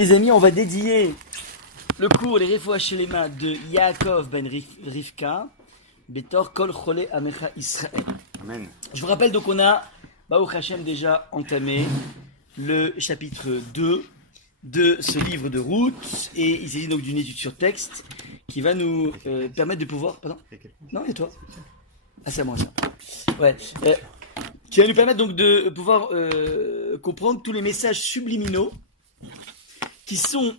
Les amis, on va dédier le cours Les Refoua Shelema de Yaakov ben Rivka, Betor Kol Chole Amecha Israël. Amen. Je vous rappelle donc on a, Baruch Hashem, déjà entamé le chapitre 2 de ce livre de Ruth, et il s'agit donc d'une étude sur texte qui va nous permettre de pouvoir... Pardon ? Non, et toi ? Ah, c'est à moi ça. Ouais. Qui va nous permettre donc de pouvoir comprendre tous les messages subliminaux qui sont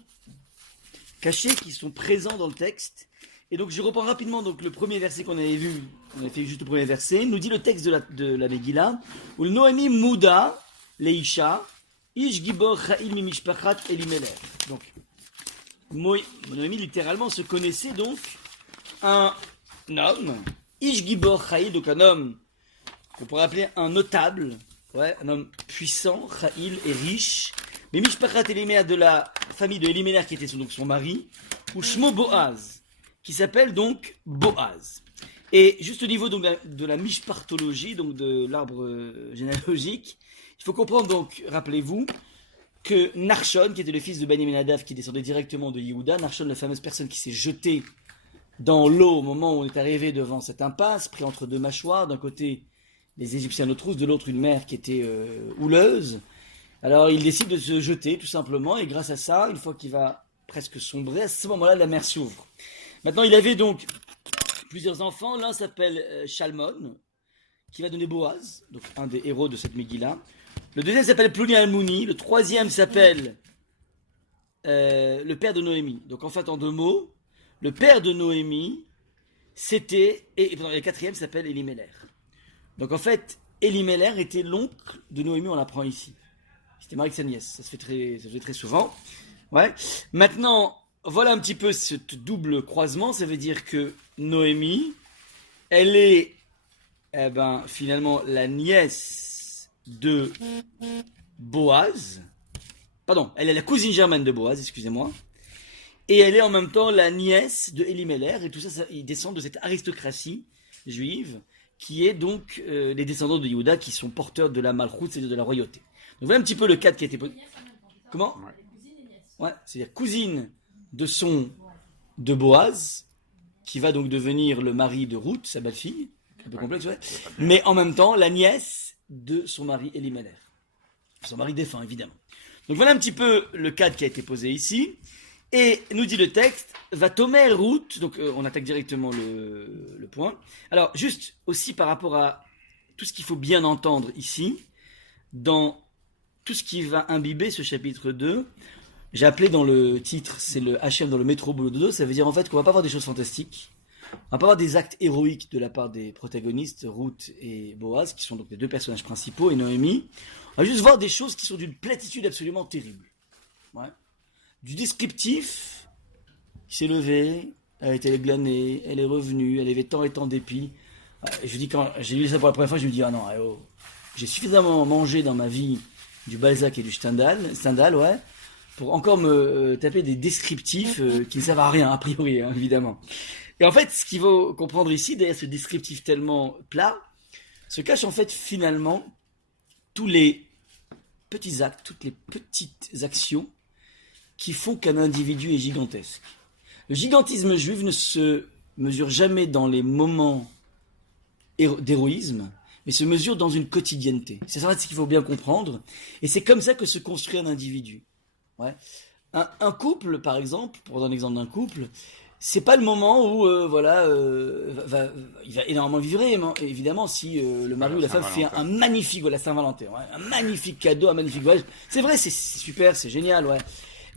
cachés, qui sont présents dans le texte. Et donc je reprends rapidement donc le premier verset qu'on avait vu. On avait fait juste le premier verset. Nous dit le texte de la Megillah, où le Noémie Mouda Leisha Ish Gibor Cha'il Mimishpachat Elimelech. Donc Noémie littéralement se connaissait donc un homme, Ish Gibor Cha'il, donc un homme qu'on pourrait appeler un notable, ouais, un homme puissant, Cha'il et riche, mais Mishpachat Elimelech, de la famille de Elimelech qui était donc son mari, ou Shmo Boaz, qui s'appelle donc Boaz. Et juste au niveau donc de la mishpartologie, donc de l'arbre généalogique, il faut comprendre donc, rappelez-vous, que Narshon, qui était le fils de Bani Menadav, qui descendait directement de Yehuda, Narshon, la fameuse personne qui s'est jetée dans l'eau au moment où on est arrivé devant cette impasse, pris entre deux mâchoires, d'un côté les Égyptiens le troussent, de l'autre une mer qui était houleuse. Alors il décide de se jeter tout simplement, et grâce à ça, une fois qu'il va presque sombrer, à ce moment-là la mer s'ouvre. Maintenant il avait donc plusieurs enfants, l'un s'appelle Shalmon, qui va donner Boaz, donc un des héros de cette Megillah. Le deuxième s'appelle Ploni Almouni, le troisième s'appelle le père de Noémie. Donc en fait en deux mots, le père de Noémie, c'était, et le quatrième s'appelle Elimelech. Donc en fait, Elimelech était l'oncle de Noémie, on l'apprend ici. C'était mari de sa nièce, ça se fait très souvent. Ouais. Maintenant, voilà un petit peu ce double croisement, ça veut dire que Noémie, elle est finalement la nièce de Boaz. Pardon, elle est la cousine germaine de Boaz, excusez-moi. Et elle est en même temps la nièce de Elimelech, et tout ça, ils descendent de cette aristocratie juive, qui est donc les descendants de Yehuda, qui sont porteurs de la malchoute, c'est-à-dire de la royauté. Donc voilà un petit peu le cadre qui a été posé. Comment ? Ouais, c'est-à-dire cousine de Boaz, qui va donc devenir le mari de Ruth, sa belle-fille, un peu complexe, ouais. Mais en même temps, la nièce de son mari Elimelech. Son mari défunt, évidemment. Donc voilà un petit peu le cadre qui a été posé ici. Et nous dit le texte, va Tomer Ruth, donc on attaque directement le point. Alors, juste aussi par rapport à tout ce qu'il faut bien entendre ici, dans tout ce qui va imbiber ce chapitre 2, j'ai appelé dans le titre, c'est le HM dans le métro boulot dodo, ça veut dire en fait qu'on va pas avoir des choses fantastiques, on va pas avoir des actes héroïques de la part des protagonistes, Ruth et Boaz, qui sont donc les deux personnages principaux, et Noémie. On va juste voir des choses qui sont d'une platitude absolument terrible. Ouais. Du descriptif, il s'est levé, elle a été glanée, elle est revenue, elle avait tant et tant d'épis. Je dis, quand j'ai lu ça pour la première fois, je me dis, ah non, j'ai suffisamment mangé dans ma vie du Balzac et du Stendhal, ouais, pour encore me taper des descriptifs qui ne servent à rien, a priori, hein, évidemment. Et en fait, ce qu'il faut comprendre ici, derrière ce descriptif tellement plat, se cache en fait finalement tous les petits actes, toutes les petites actions qui font qu'un individu est gigantesque. Le gigantisme juif ne se mesure jamais dans les moments d'héroïsme, mais se mesure dans une quotidienneté. C'est ça ce qu'il faut bien comprendre, et c'est comme ça que se construit un individu. Ouais. Un couple, par exemple, pour donner l'exemple d'un couple, c'est pas le moment où il va énormément vivre, évidemment, si le mari ou la femme fait un magnifique, voilà, Saint-Valentin, ouais, un magnifique cadeau, un magnifique voyage. C'est vrai, c'est super, c'est génial, ouais.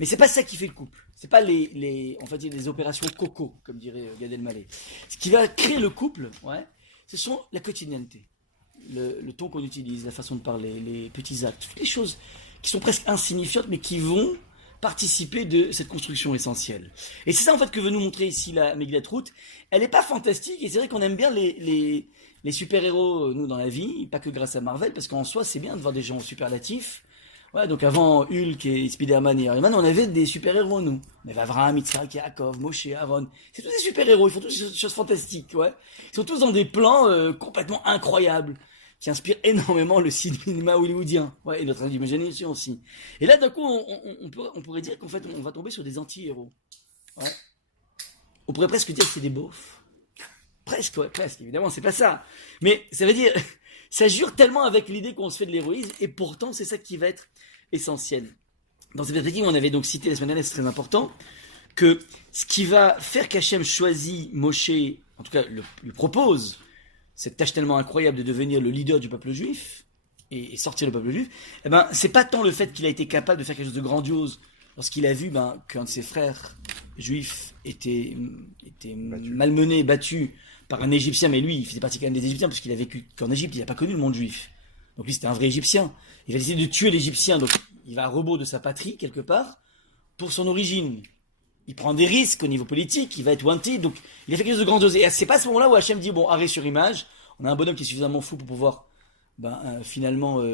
Mais c'est pas ça qui fait le couple. C'est pas les opérations coco, comme dirait Gad Elmaleh. Ce qui va créer le couple, ouais, ce sont la quotidienneté, le ton qu'on utilise, la façon de parler, les petits actes, toutes les choses qui sont presque insignifiantes, mais qui vont participer de cette construction essentielle. Et c'est ça en fait que veut nous montrer ici la Megillat Ruth. Elle n'est pas fantastique, et c'est vrai qu'on aime bien les super-héros, nous, dans la vie, pas que grâce à Marvel, parce qu'en soi, c'est bien de voir des gens superlatifs. Ouais, donc avant Hulk et Spider-Man et Iron Man, on avait des super-héros, nous. On avait Avraham, Yitzhak, Yaakov, Moshe, Aaron. C'est tous des super-héros, ils font tous des choses fantastiques, ouais. Ils sont tous dans des plans complètement incroyables. qui inspire énormément le cinéma hollywoodien, ouais, et notre imagination aussi. Et là, d'un coup, on pourrait dire qu'en fait, on va tomber sur des anti-héros. Ouais. On pourrait presque dire que c'est des beaufs. Presque, ouais, presque, évidemment, c'est pas ça. Mais ça veut dire, ça jure tellement avec l'idée qu'on se fait de l'héroïsme, et pourtant, c'est ça qui va être essentiel. Dans cette perspective, on avait donc cité la semaine dernière, c'est très important, que ce qui va faire qu'Hachem choisit Moshe, en tout cas, lui propose cette tâche tellement incroyable de devenir le leader du peuple juif, et sortir le peuple juif, eh ben, c'est pas tant le fait qu'il a été capable de faire quelque chose de grandiose, lorsqu'il a vu qu'un de ses frères juifs était malmené, battu par un Égyptien, mais lui, il faisait partie quand même des Égyptiens, parce qu'il a vécu qu'en Égypte, il n'a pas connu le monde juif. Donc lui, c'était un vrai Égyptien. Il va essayer de tuer l'Égyptien, donc il va à rebours de sa patrie, quelque part, pour son origine. Il prend des risques au niveau politique, il va être wanted, donc il a fait quelque chose de grandiose. Et c'est pas à ce moment-là où Hachem dit, bon, arrêt sur image, on a un bonhomme qui est suffisamment fou pour pouvoir, finalement,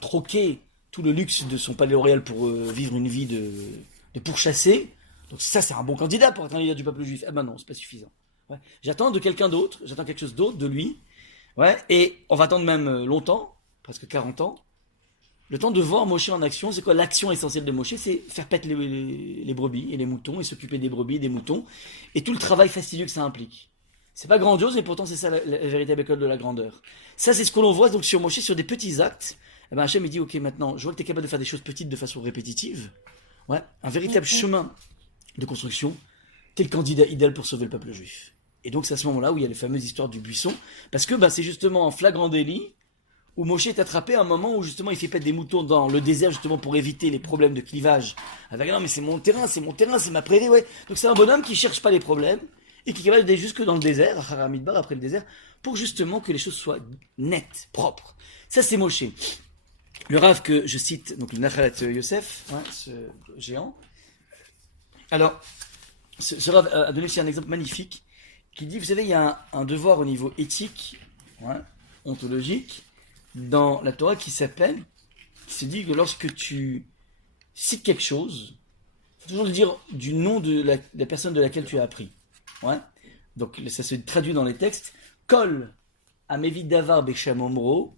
troquer tout le luxe de son palais royal pour vivre une vie de pourchassé. Donc ça, c'est un bon candidat pour être un leader du peuple juif. Ah ben non, c'est pas suffisant. Ouais. J'attends de quelqu'un d'autre, j'attends quelque chose d'autre de lui. Ouais. Et on va attendre même longtemps, presque 40 ans, le temps de voir Moshe en action. C'est quoi l'action essentielle de Moshe? C'est faire paître les brebis et les moutons, et s'occuper des brebis et des moutons, et tout le travail fastidieux que ça implique. C'est pas grandiose, mais pourtant c'est ça la véritable école de la grandeur. Ça, c'est ce que l'on voit donc sur Moshe, sur des petits actes. Eh ben Hachem, il dit, ok, maintenant, je vois que tu es capable de faire des choses petites de façon répétitive. Ouais, un véritable chemin de construction. T'es le candidat idéal pour sauver le peuple juif. Et donc c'est à ce moment-là où il y a les fameuses histoires du buisson, parce que c'est justement en flagrant délit où Moshe est attrapé à un moment où justement il fait paître des moutons dans le désert, justement pour éviter les problèmes de clivage. Avec non mais c'est mon terrain, c'est ma prairie, ouais. Donc c'est un bonhomme qui cherche pas les problèmes et qui est capable d'aller jusque dans le désert, à Haramidbar, après le désert, pour justement que les choses soient nettes, propres. Ça c'est Moshe. Le Rav que je cite, donc le Nachalat Yosef, hein, ce géant. Alors, ce Rav a donné aussi un exemple magnifique qui dit, vous savez, il y a un devoir au niveau éthique, ouais, ontologique, dans la Torah qui se dit que lorsque tu cites quelque chose, il faut toujours le dire du nom de la personne de laquelle tu as appris. Ouais. Donc ça se traduit dans les textes. Kol a Mevi Davar Besham Omro,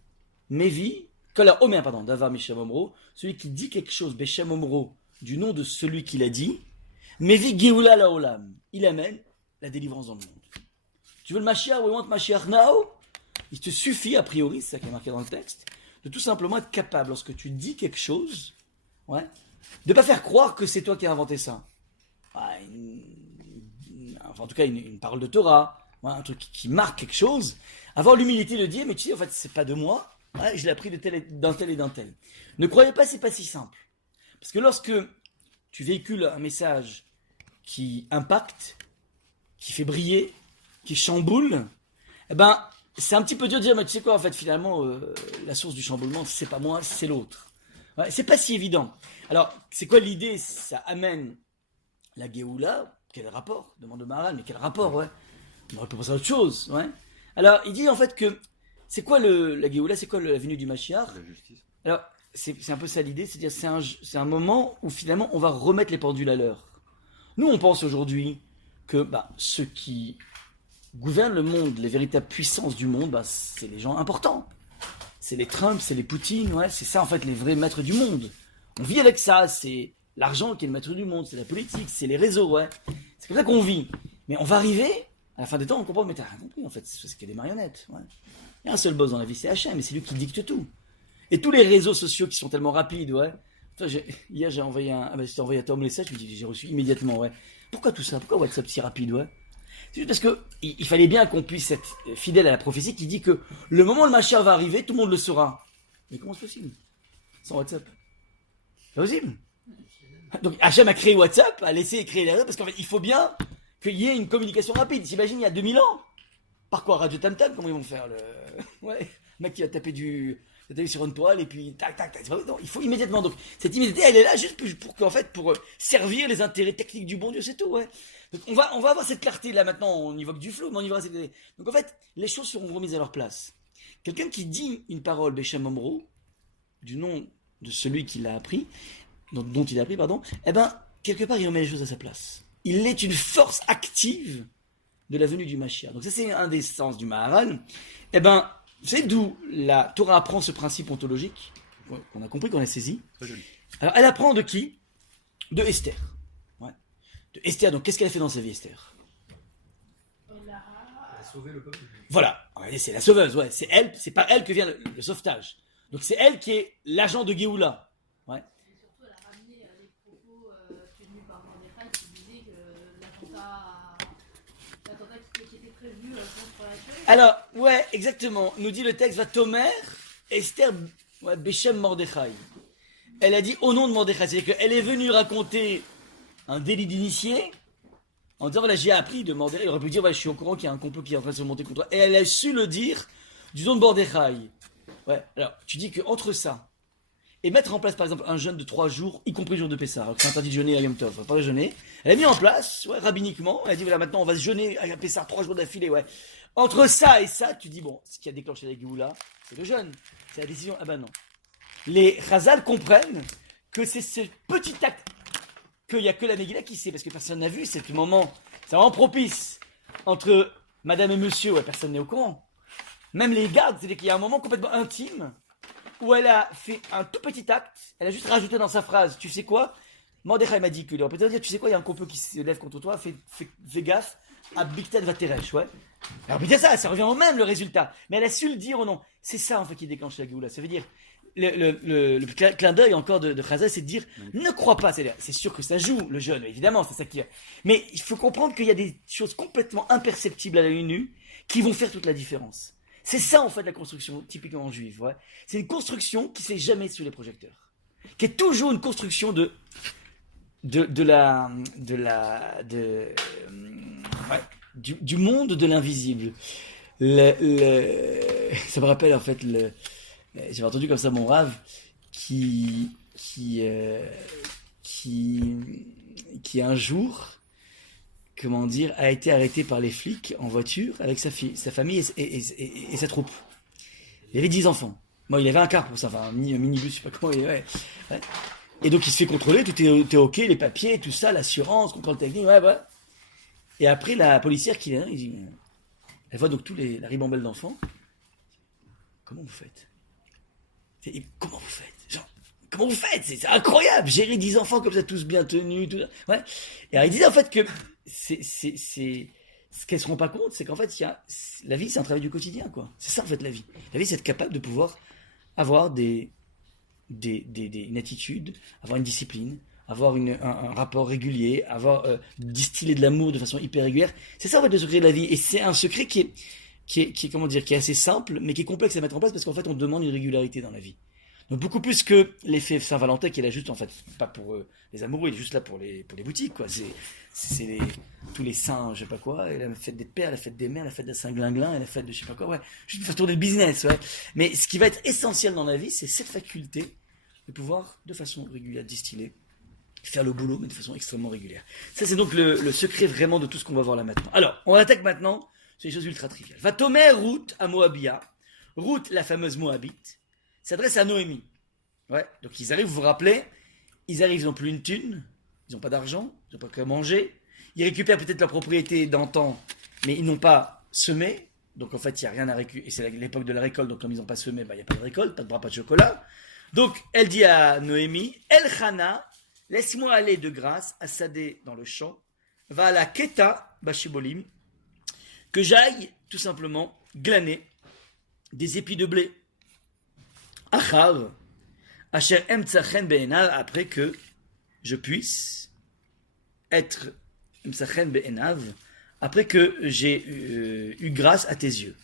Mevi, Kol a Omer, pardon, Davar Besham Omro, celui qui dit quelque chose Besham Omro du nom de celui qui l'a dit, Mevi Geoula Laolam, il amène la délivrance dans le monde. Tu veux le Mashiach, we want Mashiach now? Il te suffit, a priori, c'est ça qui est marqué dans le texte, de tout simplement être capable, lorsque tu dis quelque chose, ouais, de ne pas faire croire que c'est toi qui as inventé ça. En tout cas, une parole de Torah, ouais, un truc qui marque quelque chose, avoir l'humilité de dire, mais tu sais, en fait, c'est pas de moi, ouais, je l'ai appris d'un tel et d'un tel. Ne croyez pas, c'est pas si simple. Parce que lorsque tu véhicules un message qui impacte, qui fait briller, qui chamboule, eh ben, c'est un petit peu dur de dire, mais tu sais quoi, en fait, finalement, la source du chamboulement, c'est pas moi, c'est l'autre. Ouais, c'est pas si évident. Alors, c'est quoi l'idée? Ça amène la Géoula. Quel rapport? Demande au Maharal, mais quel rapport, ouais. On aurait pu penser à autre chose, ouais. Alors, il dit en fait que, c'est quoi la Géoula? C'est quoi la venue du Mashiach? La justice. Alors, c'est un peu ça l'idée, c'est-à-dire c'est un moment où finalement on va remettre les pendules à l'heure. Nous, on pense aujourd'hui que ceux qui gouvernent le monde, les véritables puissances du monde, c'est les gens importants. C'est les Trump, c'est les Poutine, ouais, c'est ça en fait les vrais maîtres du monde. On vit avec ça, c'est l'argent qui est le maître du monde, c'est la politique, c'est les réseaux, ouais. C'est comme ça qu'on vit. Mais on va arriver, à la fin des temps, on comprend, mais t'as rien compris en fait, c'est parce qu'il y a des marionnettes, ouais. Il y a un seul boss dans la vie, c'est Hachem, et c'est lui qui dicte tout. Et tous les réseaux sociaux qui sont tellement rapides, ouais. Enfin, hier j'ai envoyé j'ai envoyé à Tom Lessa, je me dis, j'ai reçu immédiatement, ouais. Pourquoi tout ça? Pourquoi WhatsApp si rapide, ouais? C'est juste parce que il fallait bien qu'on puisse être fidèle à la prophétie qui dit que le moment où le Mashiach va arriver, tout le monde le saura. Mais comment c'est possible? Sans WhatsApp? C'est possible. Donc Hachem a créé WhatsApp, a laissé créer les réseaux, parce qu'en fait, il faut bien qu'il y ait une communication rapide. S'imagine, il y a 2000 ans. Par quoi? Radio Tam Tam, comment ils vont faire le... Ouais, le mec qui va taper sur une toile et puis tac tac tac. Non, il faut immédiatement. Donc cette immédiateté, elle est là juste pour servir les intérêts techniques du bon Dieu, c'est tout, ouais. Donc on va avoir cette clarté là maintenant, on évoque du flou, mais on y verra cette... Donc en fait, les choses seront remises à leur place. Quelqu'un qui dit une parole Béchem Omro, du nom de celui qui l'a appris, dont il a appris, pardon, eh ben, quelque part il remet les choses à sa place. Il est une force active de la venue du Mashiach. Donc ça c'est un des sens du Maharal. Eh ben, C'est d'où la Torah apprend ce principe ontologique, qu'on a compris, qu'on a saisi. Très joli. Alors, elle apprend de qui? De Esther. Ouais. De Esther, donc qu'est-ce qu'elle a fait dans sa vie, Esther? Elle a sauvé le peuple juif. Voilà, c'est la sauveuse, ouais. C'est elle, c'est par elle que vient le sauvetage. Donc c'est elle qui est l'agent de Géoula. Ouais. Et surtout, elle a ramené les propos tenus par Mordechai qui disait que l'attentat qui était prévu contre la tueuse. Alors, ouais, exactement. Nous dit le texte, va Tomer, Esther, ouais, Béchem Mordechai. Elle a dit au nom de Mordechai. C'est-à-dire qu'elle est venue raconter un délit d'initié en disant, voilà, j'ai appris de Mordechai. Il aurait pu dire, voilà, je suis au courant qu'il y a un complot qui est en train de se monter contre toi. Et elle a su le dire du nom de Mordechai. Ouais, alors, tu dis qu'entre ça, et mettre en place, par exemple, un jeûne de 3 jours, y compris le jour de Pessah, alors que c'est interdit de jeûner à Yom Tov, pas de jeûner, elle a mis en place, ouais, rabbiniquement, elle a dit, voilà, maintenant, on va se jeûner à Pessah 3 jours d'affilée, ouais. Entre ça et ça, tu dis, bon, ce qui a déclenché la Géoula, c'est le jeûne, c'est la décision, ah ben non. Les Chazal comprennent que c'est ce petit acte, qu'il n'y a que la Megillah qui sait, parce que personne n'a vu, c'est le moment, c'est vraiment propice, entre madame et monsieur, ouais, personne n'est au courant. Même les gardes, c'est-à-dire qu'il y a un moment complètement intime où elle a fait un tout petit acte, elle a juste rajouté dans sa phrase, tu sais quoi, Mordechai m'a dit que on peut te dire, tu sais quoi, il y a un complot qui se lève contre toi, fais gaffe, à Biktat Vateresh, ouais. Alors peut dire ça revient au même le résultat, mais elle a su le dire ou non. C'est ça en fait qui déclenche la Géoula, ça veut dire, le clin d'œil encore de Chazal, c'est de dire, ne crois pas, c'est sûr que ça joue, le jeûne, évidemment, c'est ça qui est. Mais il faut comprendre qu'il y a des choses complètement imperceptibles à l'œil nu qui vont faire toute la différence. C'est ça en fait la construction typiquement juive. Ouais. C'est une construction qui ne se fait jamais sous les projecteurs, qui est toujours une construction du monde de l'invisible. Ça me rappelle en fait j'avais entendu comme ça mon rave qui un jour, comment dire, a été arrêté par les flics en voiture avec sa famille et sa troupe. Il avait 10 enfants. Bon, il avait un car pour ça, enfin un minibus, je sais pas comment. Ouais. Et donc il se fait contrôler, tout est ok, les papiers, tout ça, l'assurance, contrôle technique, ouais. Et après la policière qui est là, elle voit donc la ribambelle d'enfants. Comment vous faites? Comment vous faites? Genre, comment vous faites? C'est incroyable, gérer 10 enfants comme ça, tous bien tenus, tout ça. Ouais. Et alors il disait en fait que c'est ce qu'elles se rendent pas compte, c'est qu'en fait la vie c'est un travail du quotidien, quoi. C'est ça en fait la vie. La vie c'est être capable de pouvoir avoir une attitude, avoir une discipline, avoir un rapport régulier, distiller de l'amour de façon hyper régulière. C'est ça en fait le secret de la vie, et c'est un secret qui est comment dire, qui est assez simple, mais qui est complexe à mettre en place parce qu'en fait on demande une régularité dans la vie. Donc beaucoup plus que l'effet Saint-Valentin qui est là juste en fait pas pour les amoureux, il est juste là pour les boutiques, quoi. C'est tous les saints, je sais pas quoi, et la fête des pères, la fête des mères, la fête de Saint-Glinglin et la fête de je sais pas quoi, ouais. Juste pour faire tourner le business, ouais. Mais ce qui va être essentiel dans la vie, c'est cette faculté de pouvoir de façon régulière distiller, faire le boulot mais de façon extrêmement régulière. Ça c'est donc le secret vraiment de tout ce qu'on va voir là maintenant. Alors, on attaque maintenant sur des choses ultra triviales. Va Tomer Ruth à Moabia. Ruth, la fameuse Moabite, s'adresse à Noémie. Ouais, donc ils arrivent, vous vous rappelez, ils n'ont plus une thune, ils n'ont pas d'argent, ils n'ont pas quoi manger, ils récupèrent peut-être leur propriété d'antan, mais ils n'ont pas semé, donc en fait il n'y a rien à récupérer, et c'est l'époque de la récolte, donc comme ils n'ont pas semé, il n'y a pas de récolte, pas de bras, pas de chocolat. Donc elle dit à Noémie, Elchana, laisse-moi aller de grâce à Sadé dans le champ, va à la Keta, Bashibolim, que j'aille tout simplement glaner des épis de blé. Achav, Asher Emtsachen Be'enav, après que je puisse être Emtsachen Be'enav, après que j'ai eu grâce à tes yeux.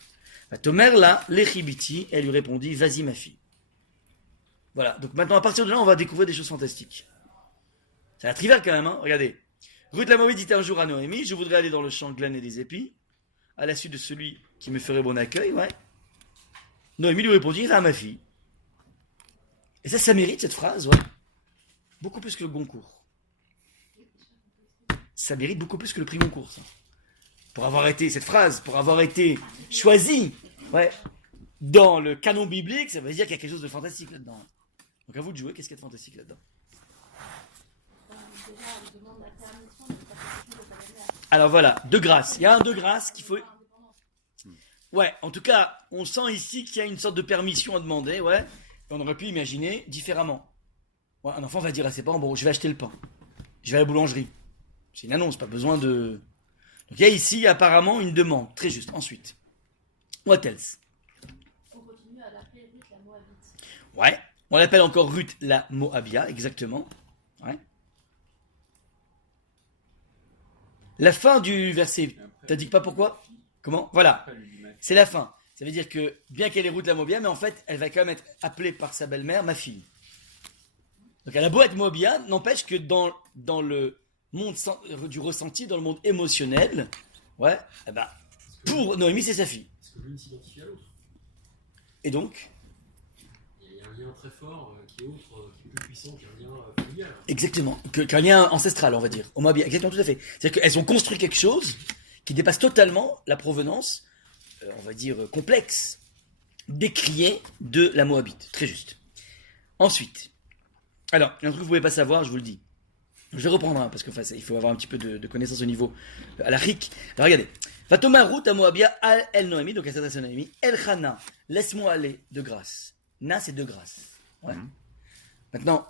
Tomer là, l'Echibiti, elle lui répondit, vas-y ma fille. Voilà, donc maintenant à partir de là, on va découvrir des choses fantastiques. C'est la trivial quand même, hein, regardez. Ruth la Moabite dit un jour à Noémie, je voudrais aller dans le champ glaner des épis, à la suite de celui qui me ferait bon accueil, ouais. Noémie lui répondit, va ma fille. Et ça mérite cette phrase, ouais. Beaucoup plus que le Goncourt. Ça mérite beaucoup plus que le prix Goncourt, ça. Pour avoir été, cette phrase, pour avoir été choisi, ouais, dans le canon biblique, ça veut dire qu'il y a quelque chose de fantastique là-dedans. Donc à vous de jouer, qu'est-ce qu'il y a de fantastique là-dedans? Alors voilà, de grâce. Il y a un de grâce qu'il faut... Ouais, en tout cas, on sent ici qu'il y a une sorte de permission à demander, ouais. Et on aurait pu imaginer différemment. Ouais, un enfant va dire à ses parents, bon, je vais acheter le pain. Je vais à la boulangerie. C'est une annonce, pas besoin de... Donc il y a ici apparemment une demande, très juste. Ensuite, what else? On continue à l'appeler Ruth la Moabite. Ouais, on l'appelle encore Ruth la Moabia, exactement. Ouais. La fin du verset, t'indiques pas pourquoi? Comment? Voilà, c'est la fin. Ça veut dire que, bien qu'elle est Ruth la Moabia, mais en fait, elle va quand même être appelée par sa belle-mère ma fille. Donc elle a beau être Moabia, n'empêche que dans le monde du ressenti, dans le monde émotionnel, ouais, eh ben, pour Noémie, c'est sa fille. Parce que l'une s'identifie à l'autre. Et donc, Il y a un lien très fort qui est autre, qui est plus puissant qu'un lien familial. exactement, qu'un lien ancestral, on va dire, au Moabia, exactement, tout à fait. C'est-à-dire qu'elles ont construit quelque chose qui dépasse totalement la provenance, on va dire, complexe, décriée de la Moabite. Très juste. Ensuite, alors, il y a un truc que vous ne pouvez pas savoir, je vous le dis. Je vais reprendre, hein, parce qu'il faut avoir un petit peu de connaissance au niveau à la RIC. Alors regardez. Fatoma Ruth à Moabia al El Noémie, donc elle s'adresse à Noémie. El Chana, laisse-moi aller de grâce. Na, c'est de grâce. Ouais. Maintenant,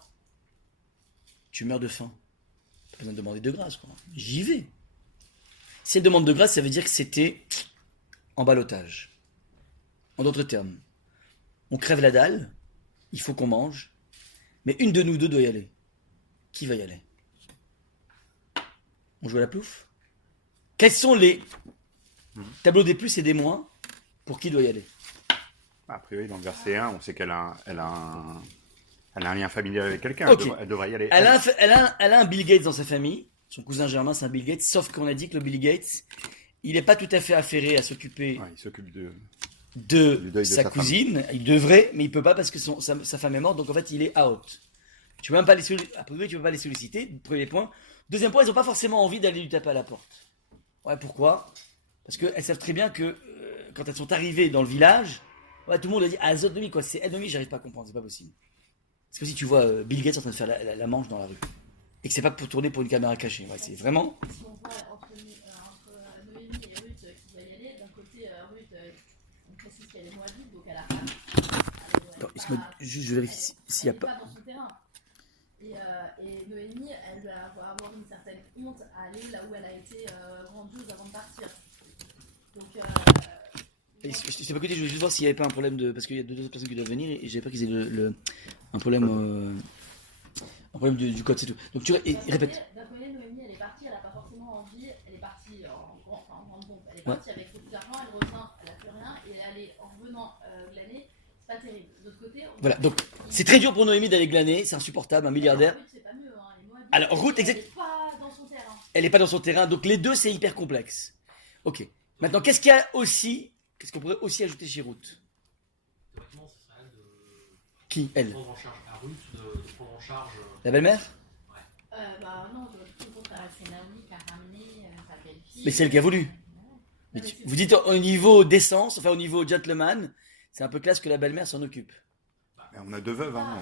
tu meurs de faim. Pas besoin de demander de grâce, quoi. J'y vais. Si elle demande de grâce, ça veut dire que c'était en ballottage. En d'autres termes, on crève la dalle, il faut qu'on mange, mais une de nous deux doit y aller. Qui va y aller? On joue à la plouffe? Quels sont les tableaux des plus et des moins pour qui doit y aller? A priori, dans le verset 1, on sait qu'elle a un lien familial avec quelqu'un. Ok. Elle devrait y aller. Elle a un Bill Gates dans sa famille. Son cousin germain, c'est un Bill Gates. Sauf qu'on a dit que le Bill Gates, il n'est pas tout à fait affairé à s'occuper Ouais, il s'occupe du de deuil de sa sa cousine. Il devrait, mais il peut pas parce que sa femme est morte. Donc en fait, il est out. Tu peux même pas a priori, tu peux pas les solliciter. Premier point. Deuxième point, ils n'ont pas forcément envie d'aller lui taper à la porte. Ouais, pourquoi? Parce qu'elles savent très bien que quand elles sont arrivées dans le village, ouais, tout le monde a dit ah, Zodnomi, quoi, c'est Ednomi, j'arrive pas à comprendre, c'est pas possible. C'est comme si tu vois Bill Gates en train de faire la manche dans la rue. Et que c'est pas pour tourner pour une caméra cachée. Ouais, c'est vraiment. Si on voit entre Noémie et Ruth qui doit y aller, d'un côté, Ruth, on précise qu'elle est moabite, donc elle a pas. Attends, juste, je vérifie s'il n'y a Elle est pas. dans son terrain. Et Noémie, elle va avoir une certaine honte à aller là où elle a été rendue avant de partir. Donc, Je t'ai pas écouté, je voulais juste voir s'il n'y avait pas un problème de. Parce qu'il y a deux autres personnes qui doivent venir et j'avais pas qu'ils aient un problème. Un problème du code, c'est tout. Donc tu répète. d'un côté, Noémie, elle est partie, elle n'a pas forcément envie, elle est partie en grande pompe. Elle est partie avec beaucoup d'argent, elle revient, elle n'a plus rien, et elle est en revenant glaner, c'est pas terrible. De l'autre côté, Voilà, donc c'est très dur pour Noémie d'aller glaner, c'est insupportable, un milliardaire. Ruth, c'est pas mieux, hein. Les Moabites, Alors, Ruth, elle exact. est pas dans son terrain. Elle n'est pas dans son terrain, donc les deux c'est hyper complexe. Ok. Maintenant, qu'est-ce qu'il y a aussi? Qu'est-ce qu'on pourrait aussi ajouter chez Ruth? Théoriquement, ce serait elle de Qui? Elle? prendre en charge à Ruth, de prendre en charge. La belle-mère? Bah non, tout le contraire, c'est Naomi qui a ramené sa belle-fille. Mais c'est elle qui a voulu. Mais vous dites au niveau d'essence, enfin au niveau gentleman, c'est un peu classe que la belle-mère s'en occupe. Mais on a deux veuves, hein.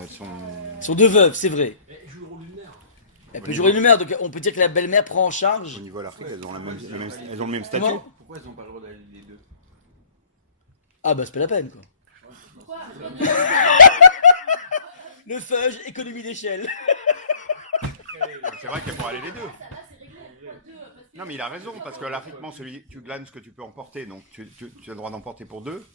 Ils sont deux veuves, c'est vrai. Elle joue le rôle d'une mère. Elle peut jouer une mère, donc on peut dire que la belle-mère prend en charge. Au niveau de l'Afrique, elles ont elles ont le même statut. Comment? Pourquoi ils n'ont pas le droit d'aller les deux? Ah bah c'est pas la peine quoi. Pourquoi? Le fudge, économie d'échelle. C'est vrai qu'elles pourraient aller les deux. Ça là, c'est réglé. Pourquoi deux? Parce que- Non, mais il a raison, parce que l'Afriquement, tu glanes ce que tu peux emporter, donc tu as le droit d'emporter pour deux.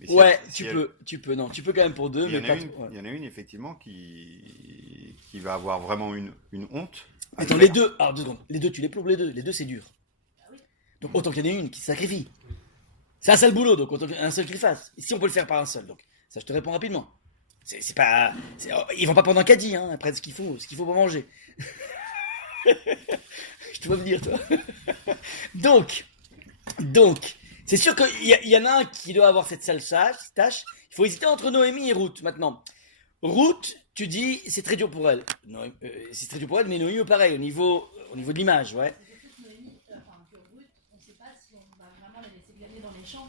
Mais si Ouais, elle- si tu peux, non, tu peux quand même pour deux, Il y, mais en a pas une, trop, ouais. il y en a une, effectivement, qui va avoir vraiment une honte. Attends, les deux, alors 2 secondes, les deux, tu les plombes les deux c'est dur. Donc autant qu'il y en ait une qui se sacrifie. C'est un sale boulot, donc autant qu'un seul qui le fasse. Et si on peut le faire par un seul, donc ça je te réponds rapidement. C'est pas, ils vont pas prendre un caddie, hein, après ce qu'il faut pour manger. Je te vois venir, toi. donc, c'est sûr qu'il y en a un qui doit avoir cette sale tâche. Il faut hésiter entre Noémie et Ruth. Maintenant, Ruth, tu dis, c'est très dur pour elle. C'est très dur pour elle, mais Noémie, pareil, au niveau de l'image, ouais. C'est surtout que Noémie, enfin que Ruth, on ne sait pas si on va vraiment la laisser glaner dans les champs.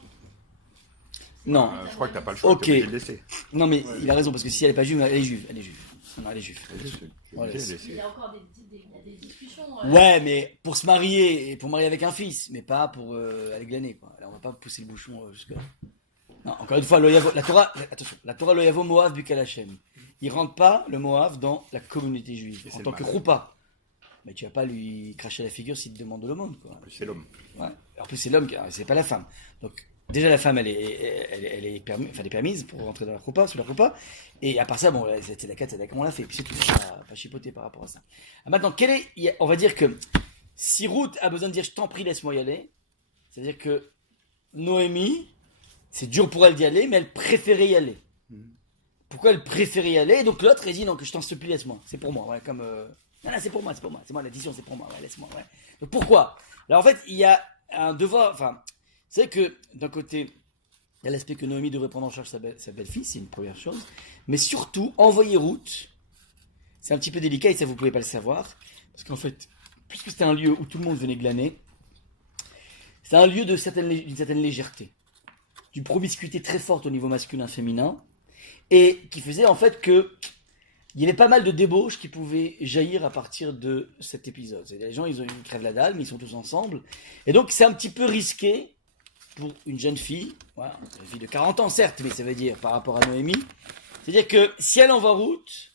Non. Je crois que t'as pas le choix, Ok. t'es obligé de le laisser. Non, mais il a raison, parce que si elle est pas juive, elle est juive. Non, les juifs. Voilà, Il y a encore des discussions. Ouais, mais pour se marier, et pour marier avec un fils, mais pas pour aller glaner, quoi. Alors, on va pas pousser le bouchon jusque-là. Non, encore une fois, la Torah, attention, la Torah lo yavo Moav bukal Hashem. Il rentre pas le Moav dans la communauté juive Et en c'est tant le que mal. choupa. Mais tu vas pas lui cracher la figure s'il te demande de l'aumône, quoi. C'est l'homme. Ouais. En plus, c'est l'homme, c'est pas la femme. Donc, déjà, la femme, elle est permise pour rentrer dans la choupa, sous la choupa. Et à part ça, bon, c'est la carte, c'est comment on l'a fait. Puis c'est tout, pas chipoter par rapport à ça. Ah, maintenant, on va dire que si Ruth a besoin de dire je t'en prie, laisse-moi y aller, c'est-à-dire que Noémie, c'est dur pour elle d'y aller, mais elle préférait y aller. Pourquoi elle préférait y aller? Et donc l'autre, elle dit non, que je t'en supplie, laisse-moi. C'est pour moi, ouais, comme. Non, c'est pour moi, c'est pour moi. C'est moi, l'addition, c'est pour moi, ouais, laisse-moi, ouais. Donc pourquoi? Alors en fait, il y a un devoir. Enfin, c'est vrai que d'un côté, il y a l'aspect que Noémie devrait prendre en charge sa belle-fille, c'est une première chose. Mais surtout, envoyer Ruth, c'est un petit peu délicat et ça, vous pouvez pas le savoir. Parce qu'en fait, puisque c'était un lieu où tout le monde venait glaner, c'est un lieu d'une certaine légèreté, d'une promiscuité très forte au niveau masculin-féminin, et qui faisait en fait que il y avait pas mal de débauches qui pouvaient jaillir à partir de cet épisode. Les gens, ils crèvent la dalle, mais ils sont tous ensemble. Et donc, c'est un petit peu risqué pour une jeune fille, voilà, une fille de 40 ans certes, mais ça veut dire par rapport à Noémie, c'est-à-dire que si elle envoie Ruth,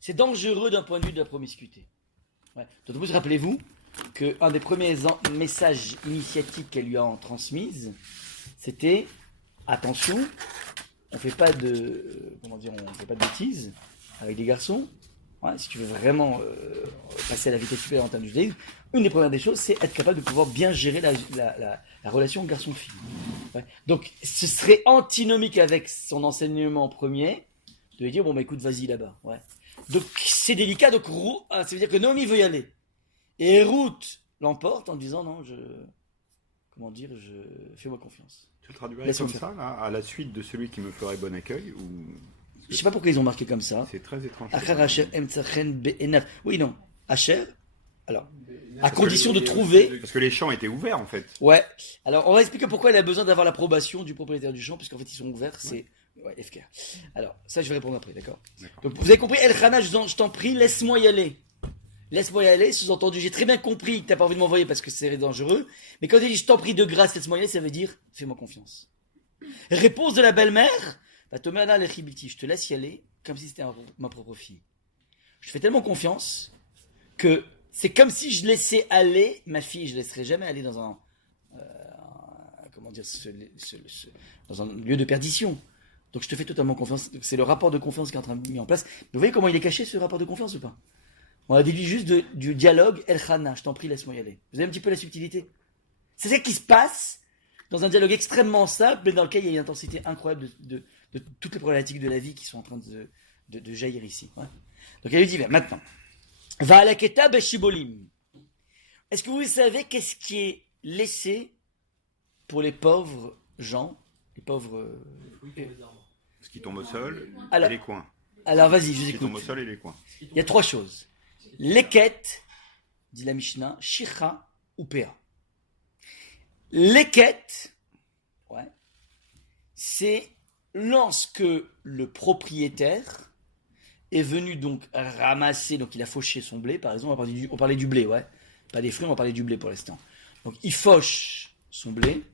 c'est dangereux d'un point de vue de la promiscuité. Ouais. D'autant plus, rappelez-vous qu'un des premiers messages initiatiques qu'elle lui a transmis, c'était attention, on fait pas de bêtises avec des garçons. Ouais, si tu veux vraiment passer à la vitesse supérieure en termes de judaïsme, une des premières des choses, c'est être capable de pouvoir bien gérer la relation garçon-fille. Ouais. Donc, ce serait antinomique avec son enseignement premier de lui dire bon bah écoute, vas-y là-bas. Ouais. Donc c'est délicat. Donc ça veut dire que Naomi veut y aller et Ruth l'emporte en disant non, fais-moi confiance. Tu le traduirais Laisse-moi comme ça, là, à la suite de celui qui me ferait bon accueil ou... Je sais pas pourquoi ils ont marqué comme ça. C'est très étrange. Achar Asher Emtsachen Be'enav. Oui, non. Asher. Alors, à condition de trouver. Parce que les champs étaient ouverts, en fait. Ouais. Alors, on va expliquer pourquoi elle a besoin d'avoir l'approbation du propriétaire du champ, puisqu'en fait, ils sont ouverts. C'est. Ouais, FK. Alors, ça, je vais répondre après, d'accord? Donc, vous avez compris, Elchana, je t'en prie, laisse-moi y aller. Laisse-moi y aller, sous-entendu, j'ai très bien compris que t'as pas envie de m'envoyer parce que c'est dangereux. Mais quand il dit je t'en prie de grâce, laisse-moi y aller, ça veut dire fais-moi confiance. Réponse de la belle-mère. Bah, Tomana l'Echibiti, je te laisse y aller comme si c'était ma propre fille. Je fais tellement confiance que c'est comme si je laissais aller ma fille. Je ne laisserai jamais aller dans un dans un lieu de perdition. Donc je te fais totalement confiance. C'est le rapport de confiance qui est en train de mis en place. Mais vous voyez comment il est caché ce rapport de confiance ou pas? On a déduit juste du dialogue Elchana, je t'en prie, laisse-moi y aller. Vous avez un petit peu la subtilité? C'est ça qui se passe dans un dialogue extrêmement simple, mais dans lequel il y a une intensité incroyable de toutes les problématiques de la vie qui sont en train de jaillir ici. Ouais. Donc elle lui dit, maintenant, va à la keta beshibolim. Est-ce que vous savez qu'est-ce qui est laissé pour les pauvres gens, les pauvres... Ce qui tombe au sol Alors, et les coins. Alors vas-y, je vous Ce qui tombe écoute. au sol et les coins. Il y a trois choses. Leket, dit la Mishnah, Shicha ou Pea. Leket, ouais, c'est lorsque le propriétaire est venu donc ramasser, donc il a fauché son blé, par exemple, on parlait du blé, ouais, pas des fruits, on parlait du blé pour l'instant. Donc il fauche son blé,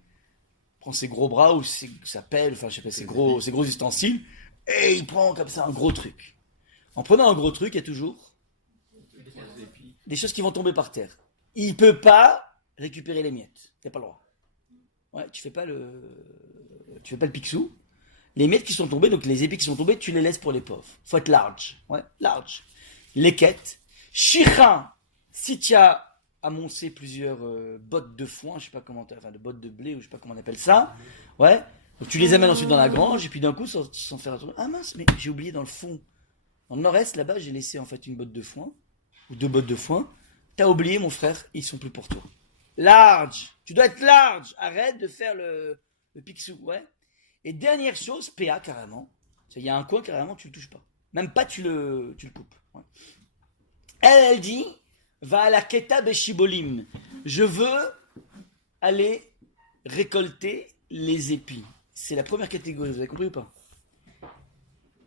prend ses gros bras ou sa pelle, enfin je sais pas, ses gros ustensiles, et il prend comme ça un gros truc. En prenant un gros truc, il y a toujours des choses qui vont tomber par terre. Il peut pas récupérer les miettes, il n'y a pas le droit. Ouais, tu fais pas le picsou. Les miettes qui sont tombées, donc les épis qui sont tombés, tu les laisses pour les pauvres. Faut être large. Ouais, large. Leket. Shira, si tu as amoncé plusieurs bottes de foin, je sais pas comment, de bottes de blé, ou je sais pas comment on appelle ça. Ouais. Donc tu les amènes ensuite dans la grange, et puis d'un coup, sans faire attention. Ah mince, mais j'ai oublié dans le fond. Dans le nord-est, là-bas, j'ai laissé en fait une botte de foin, ou 2 bottes de foin. T'as oublié, mon frère, ils sont plus pour toi. Large. Tu dois être large. Arrête de faire le picsou, ouais. Et dernière chose, PA carrément. Il y a un coin carrément, tu le touches pas. Même pas, tu le coupes. Ouais. Elle dit, va à la keta beshibolim. Je veux aller récolter les épis. C'est la première catégorie, vous avez compris ou pas?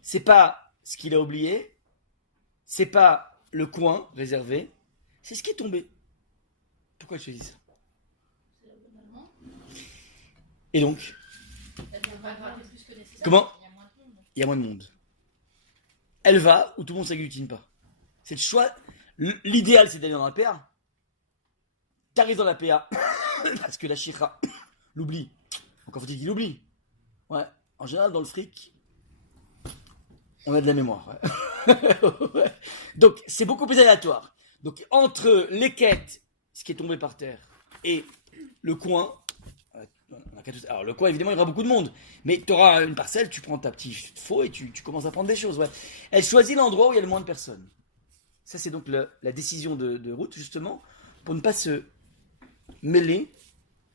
C'est pas ce qu'il a oublié, c'est pas le coin réservé, c'est ce qui est tombé. Pourquoi je te dis ça? C'est là où normalement, Et donc, elle doit pas gratter plus que nécessaire. comment? Il y a moins de monde. Il y a moins de monde. Elle va où tout le monde s'agglutine pas. C'est le choix. L'idéal, c'est d'aller dans la PA. T'arrives dans la PA parce que la chira l'oublie. Encore faut-il qu'il l'oublie. Ouais. En général, dans le fric, on a de la mémoire. Ouais. Ouais. Donc, c'est beaucoup plus aléatoire. Donc, entre les quêtes, ce qui est tombé par terre, et le coin, alors le coin, évidemment, il y aura beaucoup de monde. Mais tu auras une parcelle, tu prends ta petite faux et tu commences à prendre des choses. Ouais. Elle choisit l'endroit où il y a le moins de personnes. Ça, c'est donc la décision de Ruth, justement, pour ne pas se mêler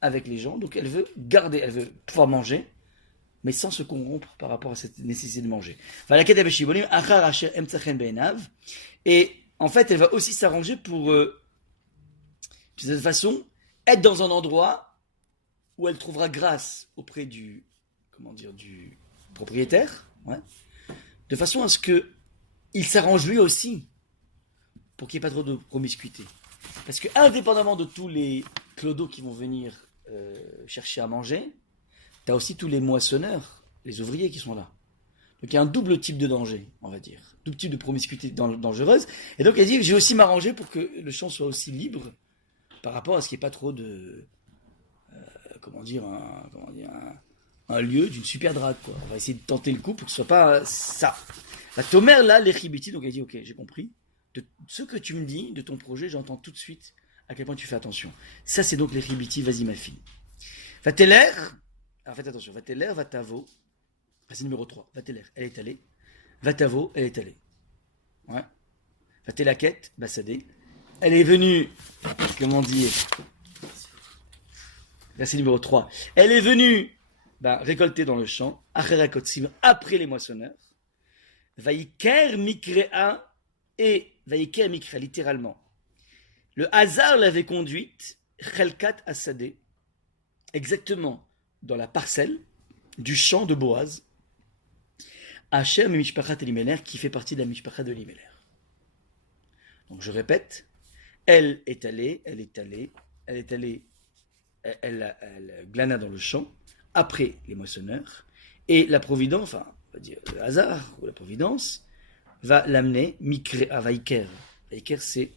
avec les gens. Donc, elle veut garder, elle veut pouvoir manger, mais sans se corrompre par rapport à cette nécessité de manger. Et en fait, elle va aussi s'arranger pour, de cette façon, être dans un endroit où elle trouvera grâce auprès du propriétaire, ouais, de façon à ce que il s'arrange lui aussi pour qu'il n'y ait pas trop de promiscuité. Parce que, indépendamment de tous les clodos qui vont venir chercher à manger, tu as aussi tous les moissonneurs, les ouvriers qui sont là. Donc il y a un double type de danger, on va dire. Double type de promiscuité dangereuse. Et donc elle dit, j'ai aussi m'arranger pour que le champ soit aussi libre par rapport à ce qu'il n'y ait pas trop de... un lieu d'une super drague, quoi. On va essayer de tenter le coup pour que ce soit pas ça. La Tomer, là, les Chibiti, donc elle dit, ok, j'ai compris. De ce que tu me dis, de ton projet, j'entends tout de suite à quel point tu fais attention. Ça, c'est donc les Chibiti, vas-y ma fille. Vateler, alors faites attention, Vateler, Vatavo, c'est numéro 3, Vateler, elle est allée. Vatavo, elle est allée. Ouais. Vatelaket, Bassadé. Elle est venue, comment dire, verset numéro 3. Elle est venue récolter dans le champ, après les moissonneurs. Vaïker Mikrea, et Vaïker Mikrea, littéralement. Le hasard l'avait conduite, Chelkat Assadé, exactement dans la parcelle du champ de Boaz, Hachem Mishpachat Elimelech, qui fait partie de la Mishpachat de Elimelech. Donc je répète, elle glana dans le champ, après les moissonneurs, et la providence, enfin, on va dire le hasard, ou la providence, va l'amener, Mikrea, Vaiker. Vaiker, c'est de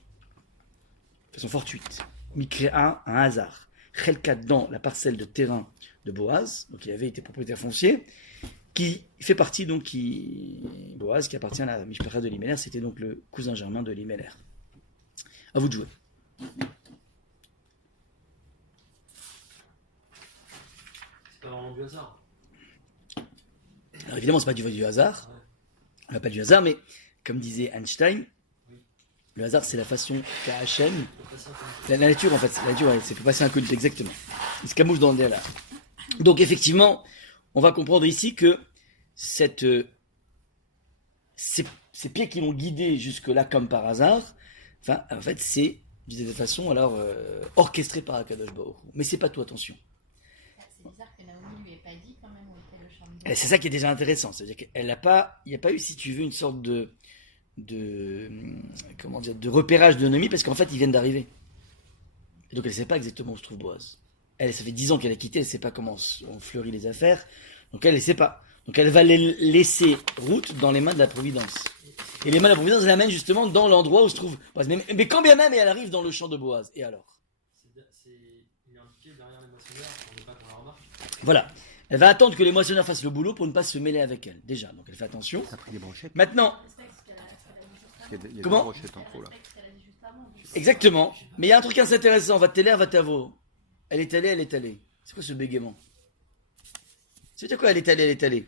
façon fortuite. Mikrea, un hasard. Chelkat, dans la parcelle de terrain de Boaz, donc il avait été propriétaire foncier, qui fait partie, donc, Boaz, qui appartient à la Mishpachat de Elimelech, c'était donc le cousin germain de Elimelech. À vous de jouer. C'est pas vraiment du hasard. Alors évidemment, c'est pas du hasard. On n'a pas du hasard, mais comme disait Einstein, le hasard, c'est la façon qu'a Hachem, la nature en fait, la nature, c'est pour passer un coup exactement. Il se camoufle dans le là. Donc effectivement, on va comprendre ici que ces pieds qui l'ont guidé jusque-là comme par hasard, enfin, en fait, c'est de façon alors orchestrée par Akadosh Baruch Hu. Mais c'est pas tout, attention. C'est bizarre que Naomi lui ait pas dit quand même où était le champ de Et c'est ça qui est déjà intéressant, c'est-à-dire qu'il n'y a pas eu, si tu veux, une sorte de repérage de Naomi, parce qu'en fait, ils viennent d'arriver. Et donc, elle ne sait pas exactement où se trouve Boaz. Elle, ça fait 10 ans qu'elle a quitté, elle ne sait pas comment on fleurit les affaires. Donc, elle ne sait pas. Donc, elle va laisser Ruth dans les mains de la Providence. Et les mains de la Providence l'amènent justement dans l'endroit où se trouve Boaz. Mais quand bien même, elle arrive dans le champ de Boaz. Et alors? Il est indiqué derrière les moissonneurs pour ne pas qu'on la remarque. Voilà. Elle va attendre que les moissonneurs fassent le boulot pour ne pas se mêler avec elle. Déjà, donc elle fait attention. Ça a pris des brochettes. Maintenant, Il y a Comment des brochettes en trop là. exactement. Mais il y a un truc assez intéressant. Vateler, Vatavo. Elle est allée. C'est quoi ce bégaiement? C'est quoi, elle est allée?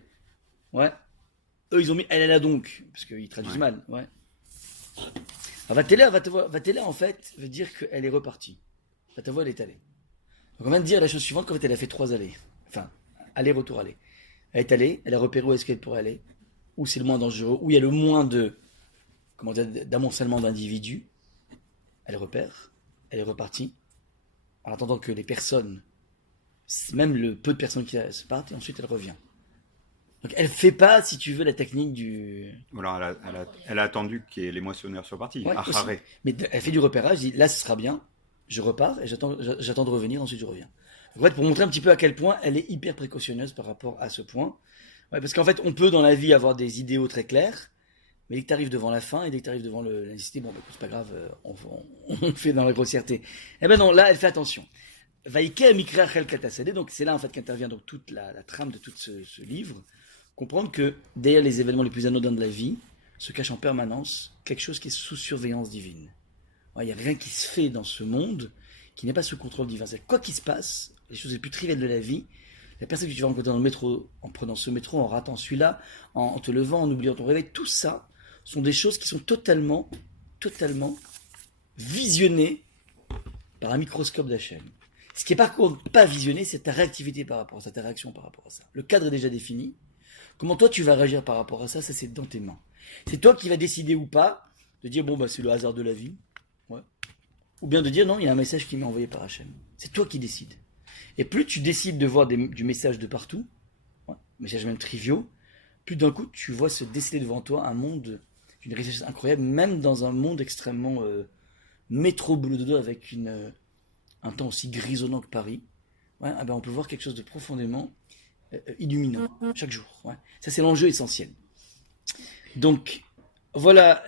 Ouais. Eux, ils ont mis elle est là donc. Parce qu'ils traduisent mal. Ouais. Vateler, en fait, veut dire qu'elle est repartie. Vatavo, elle est allée. Donc on vient de dire la chose suivante, qu'en fait, elle a fait 3 allées. Enfin, aller-retour, aller. Elle est allée, elle a repéré où est-ce qu'elle pourrait aller, où c'est le moins dangereux, où il y a le moins d'amoncellement d'individus. Elle repère, elle est repartie, en attendant que les personnes, même le peu de personnes qui se partent, et ensuite elle revient. Donc elle fait pas, si tu veux, la technique du... Voilà, elle a attendu qu'il y ait les moissonneurs soient partis. Ouais, Acharé. aussi. Mais elle fait du repérage, dit là ce sera bien, je repars et j'attends de revenir, ensuite je reviens. En fait, pour montrer un petit peu à quel point elle est hyper précautionneuse par rapport à ce point. Ouais, parce qu'en fait, on peut dans la vie avoir des idéaux très clairs, mais dès que tu arrives devant la fin et dès que tu arrives devant la nécessité, bon, bah, écoute, c'est pas grave, on fait dans la grossièreté. Eh ben non, là, elle fait attention. Vaïke Mikra Chel Katasadeh, donc c'est là en fait qu'intervient donc toute la trame de tout ce livre. Comprendre que derrière les événements les plus anodins de la vie se cache en permanence quelque chose qui est sous surveillance divine. Il n'y a rien qui se fait dans ce monde qui n'est pas sous contrôle divin. C'est quoi qu'il se passe, les choses les plus triviales de la vie, la personne que tu vas rencontrer dans le métro, en prenant ce métro, en ratant celui-là, en te levant, en oubliant ton réveil, tout ça sont des choses qui sont totalement visionnées par un microscope d'Hachem. Ce qui est par contre pas visionné, c'est ta réactivité par rapport à ça, ta réaction par rapport à ça. Le cadre est déjà défini. Comment toi tu vas réagir par rapport à ça, ça c'est dans tes mains. C'est toi qui vas décider ou pas de dire bon bah c'est le hasard de la vie, ouais. Ou bien de dire non, il y a un message qui m'est envoyé par Hachem. C'est toi qui décides. Et plus tu décides de voir du message de partout, ouais, messages même triviaux, plus d'un coup tu vois se déceler devant toi un monde d'une richesse incroyable, même dans un monde extrêmement métro boulot dodo avec un temps aussi grisonnant que Paris. Ouais, ah ben on peut voir quelque chose de profondément illuminant chaque jour. Ouais. Ça c'est l'enjeu essentiel. Donc voilà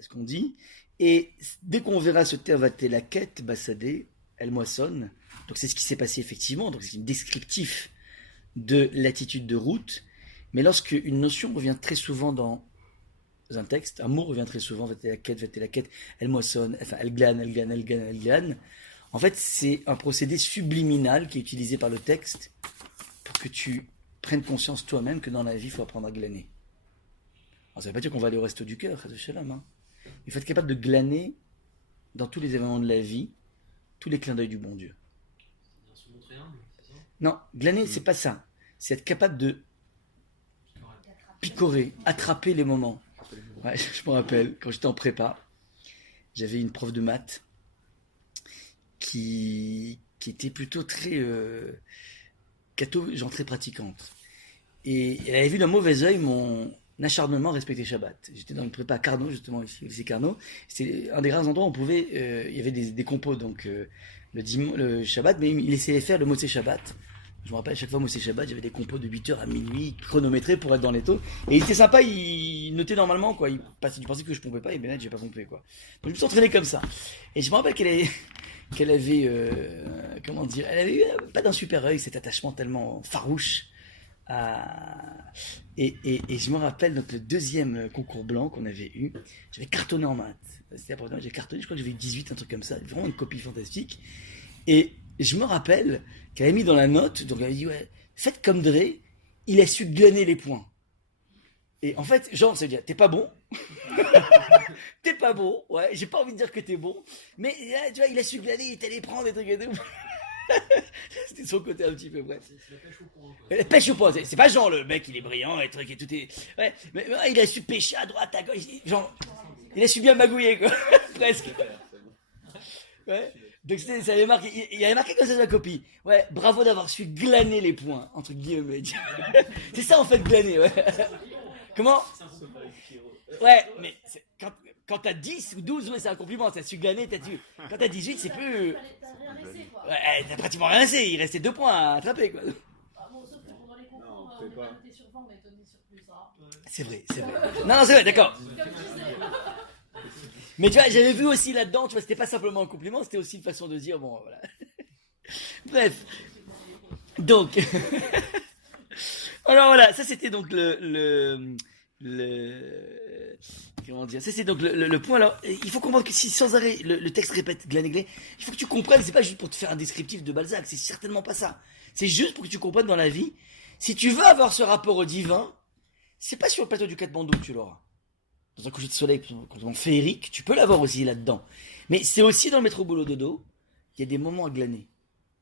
ce qu'on dit. Et dès qu'on verra ce tervaté la quête, Bassadé, elle moissonne. Donc c'est ce qui s'est passé effectivement. Donc c'est un descriptif de l'attitude de route. Mais lorsque une notion revient très souvent dans un texte, un mot revient très souvent, vaté la quête, elle moissonne, enfin elle glane. En fait, c'est un procédé subliminal qui est utilisé par le texte pour que tu prennes conscience toi-même que dans la vie, il faut apprendre à glaner. Alors, ça ne veut pas dire qu'on va aller au resto du cœur, hein. Il faut être capable de glaner dans tous les événements de la vie, tous les clins d'œil du bon Dieu. Se montrer humble, c'est ça? Non, glaner, c'est pas ça. C'est être capable de picorer, attraper les moments. Ouais, je me rappelle, quand j'étais en prépa, j'avais une prof de maths qui était plutôt très catho, genre très pratiquante. Et elle avait vu d'un mauvais œil mon acharnement à respecter Shabbat. J'étais dans une prépa à Carnot, justement, ici, au lycée Carnot. C'était un des rares endroits où on pouvait, il y avait des compos, donc le Shabbat, mais il laissait faire le Motzei Shabbat. Je me rappelle, à chaque fois, Motzei Shabbat, j'avais des compos de 8h à minuit, chronométrés pour être dans les taux. Et il était sympa, il notait normalement, quoi. Il pensait que je pompais pas, et bien là, j'ai pas pompé, quoi. Donc je me suis entraîné comme ça. Et je me rappelle qu'elle avait, comment dire, elle avait eu pas d'un super œil, cet attachement tellement farouche. Et je me rappelle, donc le deuxième concours blanc qu'on avait eu, j'avais cartonné en maths. C'était la première fois, j'avais cartonné, je crois que j'avais eu 18, un truc comme ça, vraiment une copie fantastique. Et je me rappelle qu'elle avait mis dans la note, donc elle avait dit, ouais, faites comme Dre, il a su glaner les points. Et en fait, genre, ça veut dire, t'es pas bon. T'es pas bon, ouais, j'ai pas envie de dire que t'es bon, mais là, tu vois, il a su glaner, il est allé prendre des trucs et tout. C'était son côté un petit peu, bref. C'est la pêche au point, quoi. La pêche au point, c'est pas genre le mec il est brillant et truc et tout est. Ouais, mais il a su pêcher à droite, à gauche, genre. Il a su bien magouiller, quoi. Presque. Ouais. Donc ça avait marqué, il avait marqué comme ça sa copie. Ouais, bravo d'avoir su glaner les points, entre guillemets. C'est ça en fait, glaner, ouais. Comment? Ouais, mais quand t'as 10 ou 12, ouais, c'est un compliment, t'as su glaner, quand t'as 18, c'est plus. T'as rien laissé, quoi. Ouais, t'as pratiquement rien laissé, il restait 2 points à attraper, quoi. Ah, bon, sauf que pendant les concours, on n'est pas noté sur 20, on est noté sur plus, hein. C'est vrai. Non, c'est vrai, d'accord. Comme tu sais. Mais tu vois, j'avais vu aussi là-dedans, tu vois, c'était pas simplement un compliment, c'était aussi une façon de dire, bon, voilà. Bref. Donc. Alors voilà, ça c'était donc comment dire, ça c'est donc le point. Alors, il faut comprendre que si sans arrêt le texte répète glané, il faut que tu comprennes, c'est pas juste pour te faire un descriptif de Balzac, c'est certainement pas ça. C'est juste pour que tu comprennes dans la vie, si tu veux avoir ce rapport au divin, c'est pas sur le plateau du Katmandou que tu l'auras. Dans un coucher de soleil complètement féerique, tu peux l'avoir aussi là-dedans. Mais c'est aussi dans le métro boulot dodo, il y a des moments à glaner.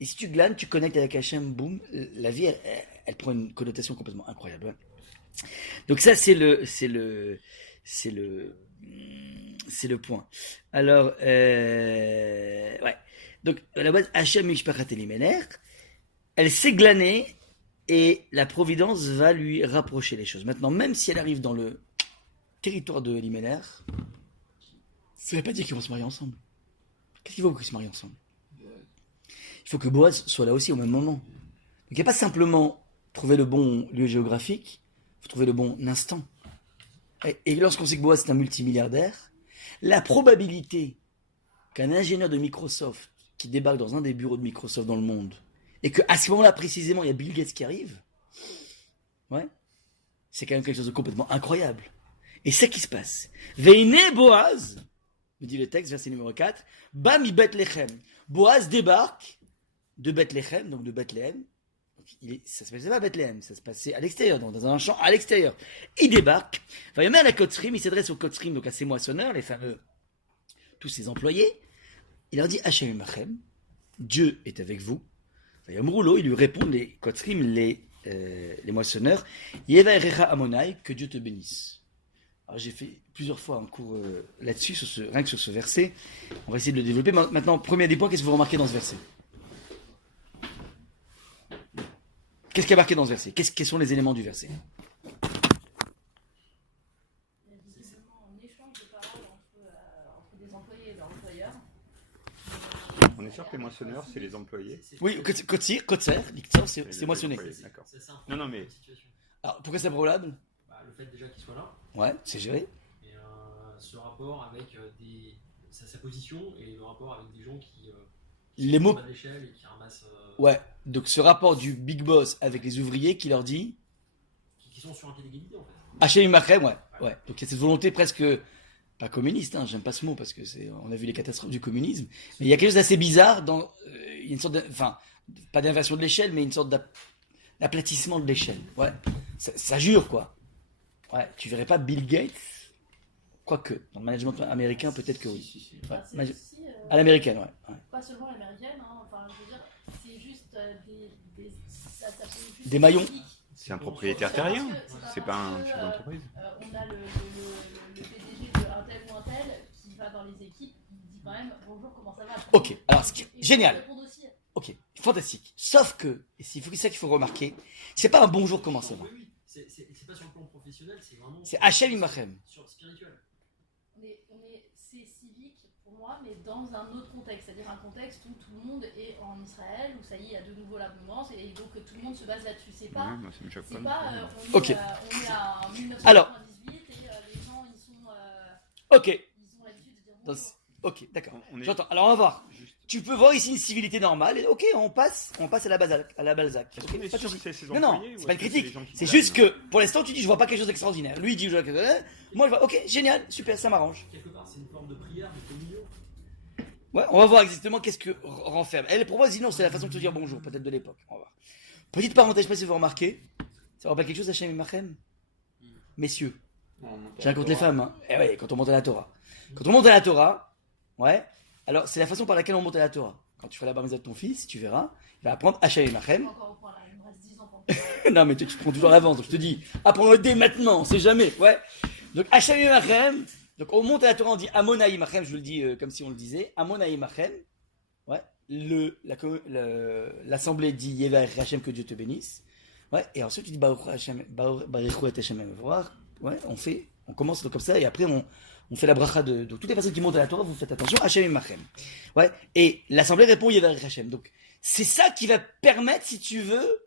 Et si tu glanes, tu connectes avec Hachem, boum, la vie, elle prend une connotation complètement incroyable. Ouais. Donc ça, c'est le point. Alors, ouais. Donc, à la base, Hachem Mishpachat Elimelech, elle s'est glanée et la providence va lui rapprocher les choses. Maintenant, même si elle arrive dans le territoire de Elimelech, ça ne veut pas dire qu'ils vont se marier ensemble. Qu'est-ce qu'il faut qu'ils se marient ensemble? Il faut que Boaz soit là aussi au même moment. Donc il n'y a pas simplement trouver le bon lieu géographique, il faut trouver le bon instant. Et lorsqu'on sait que Boaz est un multimilliardaire, la probabilité qu'un ingénieur de Microsoft qui débarque dans un des bureaux de Microsoft dans le monde, et qu'à ce moment-là précisément il y a Bill Gates qui arrive, ouais, c'est quand même quelque chose de complètement incroyable. Et c'est ce qui se passe. Veine Boaz, me dit le texte, verset numéro 4, Bami Bethléem. Boaz débarque de Bethléem, donc de Bethléem. Ça se passait pas à Bethléem, ça se passait à l'extérieur, dans un champ à l'extérieur. Il débarque, Vayomer la Kotzrim, il s'adresse aux Kotzrim, donc à ces moissonneurs, les fameux, tous ces employés. Il leur dit Hachem Imachem, Dieu est avec vous. Vayomroulo, ils lui répondent, les Kotzrim, les moissonneurs, Yeva Erecha Amonai, que Dieu te bénisse. Alors j'ai fait plusieurs fois un cours là-dessus, rien que sur ce verset. On va essayer de le développer. Maintenant, premier des points, qu'est-ce que vous remarquez dans ce verset? Qu'est-ce qui est marqué dans ce verset? Quels sont les éléments du verset? Il y a visiblement un échange de paroles entre des employés et leur employeur. On est sûr que les moissonneurs, c'est les employés. Oui, Kotzer, c'est moissonné. D'accord. C'est ça. Non, non, mais- Situation. Alors, pourquoi c'est probable? Bah, le fait déjà qu'il soit là, Ouais, c'est géré. et ce rapport avec sa position et le rapport avec des gens qui Les sont mots- pas de l'échelle et qui ramassent. Ouais, donc ce rapport du Big Boss avec les ouvriers qui leur dit Qui sont sur un pied d'égalité en fait. Hachem Imachem, ouais. Donc il y a cette volonté presque, pas communiste, hein, j'aime pas ce mot parce que on a vu les catastrophes du communisme, mais il y a quelque chose d'assez bizarre dans une sorte pas d'inversion de l'échelle, mais une sorte d'aplatissement de l'échelle. Ouais, ça jure quoi. Ouais, tu verrais pas Bill Gates, quoique, dans le management américain, peut-être que oui. Ouais, Enfin, c'est aussi, à l'américaine, ouais. pas seulement l'américaine, hein, enfin, je veux dire, c'est juste ça peut juste Des être maillons. physique. C'est un propriétaire terrien. C'est pas un parce que, chef d'entreprise. On a le PDG de un tel ou un tel qui va dans les équipes, il dit quand même bonjour, comment ça va? Ok, alors, Et génial. ils répondent aussi. Ok, fantastique. Sauf que, et c'est ça qu'il faut remarquer, c'est pas un bonjour comment ça va. Oui, oui. C'est pas sur le plan professionnel, c'est vraiment. C'est Hachem Imachem. Sur spirituel. C'est civique pour moi, mais dans un autre contexte, c'est-à-dire un contexte où tout le monde est en Israël, où ça y est, il y a de nouveau l'abondance, et donc tout le monde se base là-dessus. C'est pas, Ouais, moi, ça me choque c'est pas. pas non plus. on, Ok. est, on est à 1998 Alors. et les gens ils sont Ok, ils ont l'habitude de dire Dans- bonjour. ok, d'accord. On est J'entends. Alors on va voir. juste- Tu peux voir ici une civilité normale. Et ok, on passe à la Balzac. Est-ce Ok, qu'on est pas de sûr souci. que c'est ses Non, non, employés ou c'est pas une est-ce que critique. les gens qui C'est planent juste que pour l'instant tu dis je vois pas quelque chose d'extraordinaire. Lui il dit je vois quelque chose. Moi je vois. Ok, génial, super, ça m'arrange. Quelque part, c'est une forme de prière, de communion. Ouais, on va voir exactement qu'est-ce que renferme. Elle pour moi dit non, c'est la façon de te dire bonjour, peut-être de l'époque. On va voir. Petite parenthèse, je sais pas si vous remarquez. Ça vous rappelle quelque chose Hachem Imachem? Messieurs, j'ai contre les femmes. Hein. Eh ouais, quand on monte à la Torah. Quand on monte à la Torah, ouais. Alors c'est la façon par laquelle on monte à la Torah. Quand tu feras la bar mitzvah de ton fils, tu verras, il va apprendre Hachem Je Imachem. suis encore au point là, il me reste 10 ans pour me Non mais tu te prends toujours l'avance, donc je te dis, apprends-le dès maintenant, on sait jamais, ouais. Donc Hachem Imachem, donc on monte à la Torah, on dit Amona Imachem, je vous le dis comme si on le disait, Amona Imachem, ouais. L'assemblée dit Yeva Hachem, que Dieu te bénisse, ouais. Et ensuite tu dis Baruch Hachem, Baruch et Hachem Evorach, ouais. On commence donc comme ça et après on fait la bracha de toutes les personnes qui montent à la Torah, vous faites attention, Hachem Imachem, ouais. Et l'assemblée répond Yeva Hachem, donc c'est ça qui va permettre, si tu veux,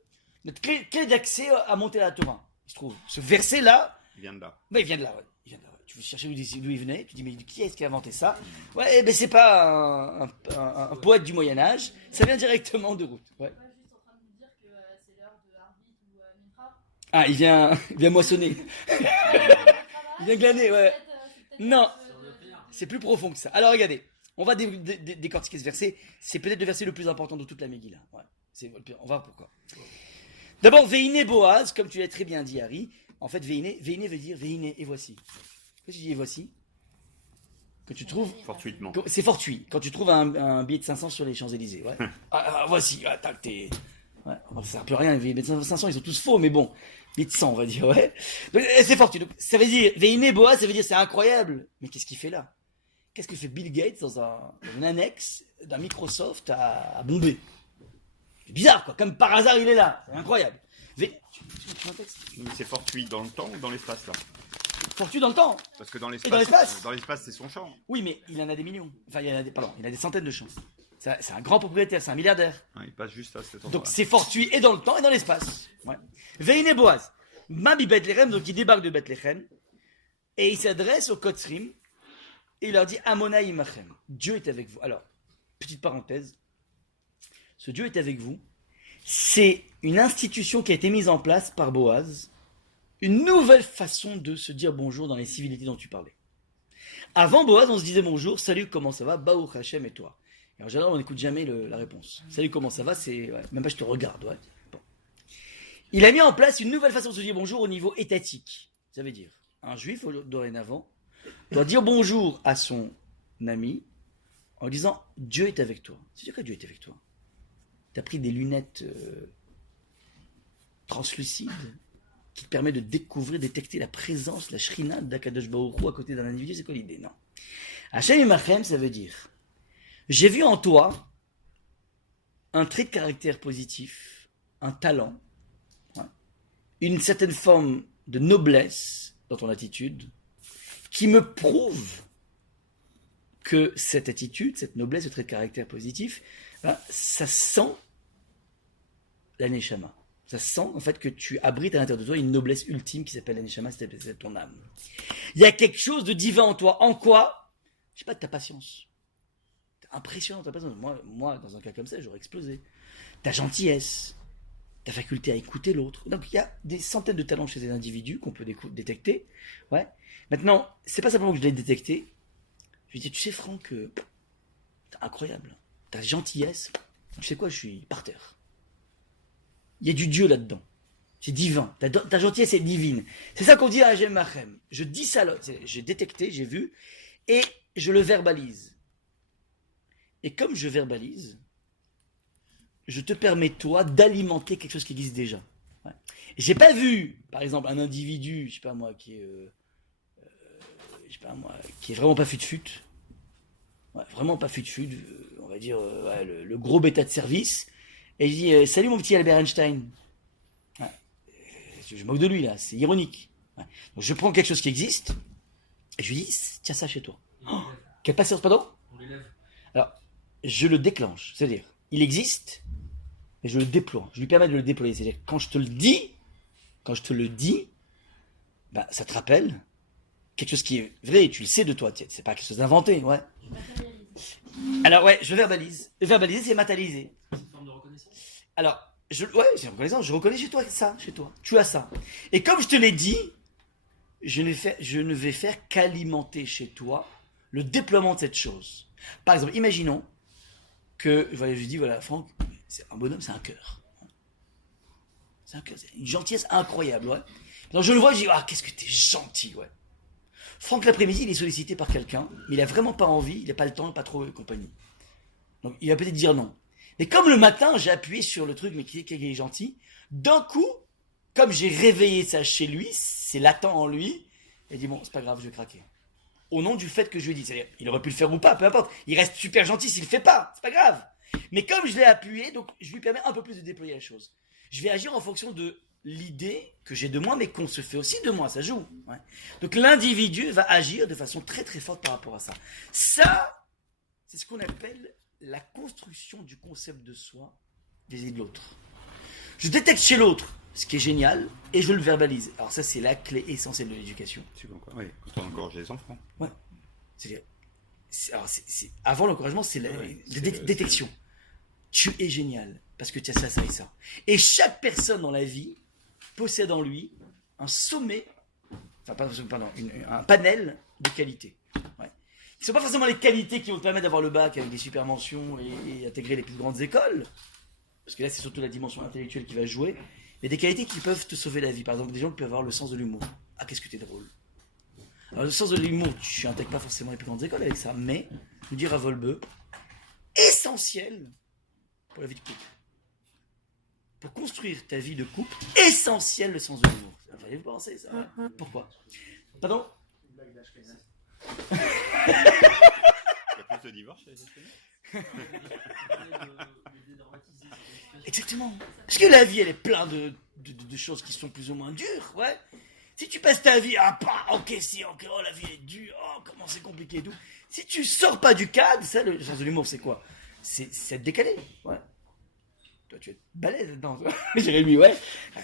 notre clé d'accès à monter à la Torah, je trouve. Ce verset-là, Il vient de là. il vient de là, ouais. Il vient de là, ouais. Tu veux chercher d'où il venait, tu dis, mais qui est-ce qui a inventé ça? Ouais, eh ben c'est pas un poète du Moyen-Âge, ça vient directement de route. Ouais. pas juste en train de me dire que c'est l'heure de Harvit ou Mintra. Ah, il vient moissonner. Il vient glaner, ouais. Non. C'est plus profond que ça. Alors regardez, on va décortiquer ce verset. C'est peut-être le verset le plus important de toute la Megillah. Ouais. On va voir pourquoi. D'abord, Veine Boaz, comme tu l'as très bien dit, Harry. En fait, Veine veut dire Veine, et voici. Qu'est-ce que tu dis, et voici? Que tu trouves. Fortuitement. C'est fortuit. Quand tu trouves un billet de 500 sur les Champs-Élysées. Ouais. Voici. Ah, tac, t'es. Ouais. Ça sert plus à rien. Les billets de 500, ils sont tous faux, mais bon. Billet de 100, on va dire, ouais. Donc, c'est fortuit. Donc, ça veut dire, Veine Boaz, ça veut dire c'est incroyable. Mais qu'est-ce qu'il fait là? Qu'est-ce que fait Bill Gates dans une annexe d'un Microsoft à Bombay? C'est bizarre, quoi. Comme par hasard, il est là. C'est incroyable. Tu veux un texte? Mais c'est fortuit dans le temps ou dans l'espace là? Fortuit dans le temps. Parce que dans dans l'espace, l'espace c'est son champ. Oui, mais il en a des millions. Enfin, il a des centaines de champs. C'est un grand propriétaire, c'est un milliardaire. Hein, il passe juste à cet endroit. Donc c'est fortuit et dans le temps et dans l'espace. Ouais. Veine Boaz. Mabi Bethléem, donc il débarque de Bethléem et il s'adresse au Kotzrim et il leur dit Amona imachem. Dieu est avec vous. Alors, petite parenthèse. Ce Dieu est avec vous. C'est une institution qui a été mise en place par Boaz. Une nouvelle façon de se dire bonjour dans les civilités dont tu parlais. Avant Boaz, on se disait bonjour, salut, comment ça va, Baruch Hashem et toi. Et en général, on n'écoute jamais la réponse. Salut, comment ça va, c'est même pas je te regarde. Ouais. Bon. Il a mis en place une nouvelle façon de se dire bonjour au niveau étatique. Ça veut dire, un juif, dorénavant, doit dire bonjour à son ami en disant Dieu est avec toi. C'est-à-dire que Dieu est avec toi. Tu as pris des lunettes translucides qui te permet de découvrir, détecter la présence, la shrina d'Akadosh Baruch Hu à côté d'un individu, c'est quoi l'idée? Non. Hashem Imachem, ça veut dire, j'ai vu en toi un trait de caractère positif, un talent, une certaine forme de noblesse dans ton attitude, qui me prouve que cette attitude, cette noblesse, ce trait de caractère positif, ça sent la neshama. Ça sent en fait que tu abrites à l'intérieur de toi une noblesse ultime qui s'appelle la neshama, c'est ton âme. Il y a quelque chose de divin en toi. En quoi? Je sais pas, de ta patience. T'es impressionnant ta patience. Moi, dans un cas comme ça, j'aurais explosé. Ta gentillesse, ta faculté à écouter l'autre. Donc il y a des centaines de talents chez des individus qu'on peut détecter. Ouais. Maintenant, c'est pas simplement que je l'ai détecté. Je lui dis, tu sais Franck, t'es incroyable. Ta gentillesse, tu sais quoi, je suis par terre. Il y a du Dieu là-dedans. C'est divin. Ta gentillesse est divine. C'est ça qu'on dit à Hashem Machem. Je dis ça, j'ai détecté, j'ai vu, et je le verbalise. Et comme je verbalise, je te permets, toi, d'alimenter quelque chose qui existe déjà. Ouais. J'ai pas vu, par exemple, un individu, je sais pas moi, qui est vraiment pas fut-fut. Ouais, vraiment pas fut-fut, on va dire, le gros bêta de service. Et je dis, salut mon petit Albert Einstein. Ouais. Je moque de lui là, c'est ironique. Ouais. Donc je prends quelque chose qui existe, et je lui dis, tiens ça chez toi. Oh, quelle patience, pardon? On l'élève. Alors, je le déclenche, c'est-à-dire, il existe, mais je le déploie. Je lui permets de le déployer. C'est-à-dire, quand je te le dis, bah, ça te rappelle quelque chose qui est vrai, tu le sais de toi, c'est pas quelque chose d'inventé, ouais. Je matérialise. Alors ouais, je verbalise. Verbaliser, c'est matérialiser. C'est une forme de reconnaissance. Alors, c'est une reconnaissance, je reconnais chez toi ça, chez toi. Tu as ça. Et comme je te l'ai dit, je ne vais faire qu'alimenter chez toi le déploiement de cette chose. Par exemple, imaginons que, voilà, je dis, voilà, Franck, c'est un bonhomme, c'est un cœur. C'est un cœur, c'est une gentillesse incroyable, ouais. Donc je le vois, je dis, ah, qu'est-ce que t'es gentil, ouais. Franck, l'après-midi, il est sollicité par quelqu'un, mais il a vraiment pas envie, il n'a pas le temps, pas trop compagnie. Donc il va peut-être dire non. Mais comme le matin, j'ai appuyé sur le truc, mais qui est gentil, d'un coup, comme j'ai réveillé ça chez lui, c'est latent en lui, il dit, bon, c'est pas grave, je vais craquer. Au nom du fait que je lui ai dit, c'est-à-dire, il aurait pu le faire ou pas, peu importe, il reste super gentil s'il le fait pas, c'est pas grave. Mais comme je l'ai appuyé, donc je lui permets un peu plus de déployer la chose. Je vais agir en fonction de l'idée que j'ai de moi, mais qu'on se fait aussi de moi, ça joue. Ouais. Donc l'individu va agir de façon très très forte par rapport à ça. Ça, c'est ce qu'on appelle la construction du concept de soi vis-à-vis de l'autre. Je détecte chez l'autre ce qui est génial et je le verbalise. Alors ça, c'est la clé essentielle de l'éducation. Oui, quand on encourage les enfants. Ouais. C'est-à-dire, avant l'encouragement, c'est la détection. Tu es génial parce que tu as ça, ça et ça. Et chaque personne dans la vie possède en lui un sommet, un panel de qualités. Ouais. Ce ne sont pas forcément les qualités qui vont te permettre d'avoir le bac avec des super mentions et intégrer les plus grandes écoles, parce que là c'est surtout la dimension intellectuelle qui va jouer, mais des qualités qui peuvent te sauver la vie. Par exemple, des gens qui peuvent avoir le sens de l'humour. Ah, qu'est-ce que t'es drôle. Alors le sens de l'humour, tu n'intègres pas forcément les plus grandes écoles avec ça, mais, je dire à Volbeu, essentiel pour la vie de couple. Pour construire ta vie de couple, essentiel le sens de l'humour. Fallait-vous penser ça? Ouais. Pourquoi? Pardon? Il y a plus de divorces chez les Espagnols? Exactement. Parce que la vie, elle est pleine de de choses qui sont plus ou moins dures, ouais. Si tu passes ta vie à pas encaisser, oh la vie est dure, oh comment c'est compliqué et tout. Si tu sors pas du cadre, ça le sens de l'humour c'est quoi? C'est être décalé, ouais. Toi tu es balèze là-dedans, toi. Jérémy, ouais.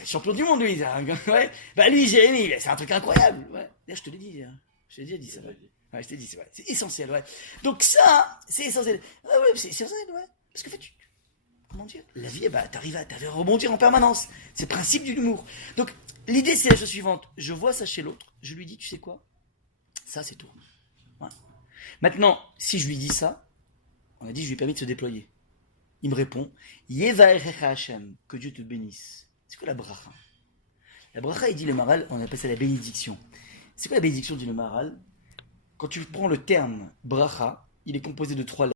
Champion du monde lui, ça, ouais. Bah lui Jérémy, c'est un truc incroyable, ouais. D'ailleurs je te l'ai dit, hein. Je t'ai déjà dit ça, ouais. Ouais, je t'ai dit, c'est essentiel, ouais. Donc ça, c'est essentiel. Ah ouais, c'est essentiel, ouais. Parce que en fait, comment dire, la vie, bah, t'arrives à rebondir en permanence. C'est le principe de l'humour. Donc, l'idée, c'est la chose suivante. Je vois ça chez l'autre. Je lui dis, tu sais quoi? Ça, c'est tout. Ouais. Maintenant, si je lui dis ça, on a dit, je lui ai permis de se déployer. Il me répond, Yevaerecha Hashem, que Dieu te bénisse. C'est quoi la bracha? La bracha, il dit le maral, on appelle ça la bénédiction. C'est quoi la bénédiction, dit le maral? Quand tu prends le terme bracha, il est composé de 3 lettres.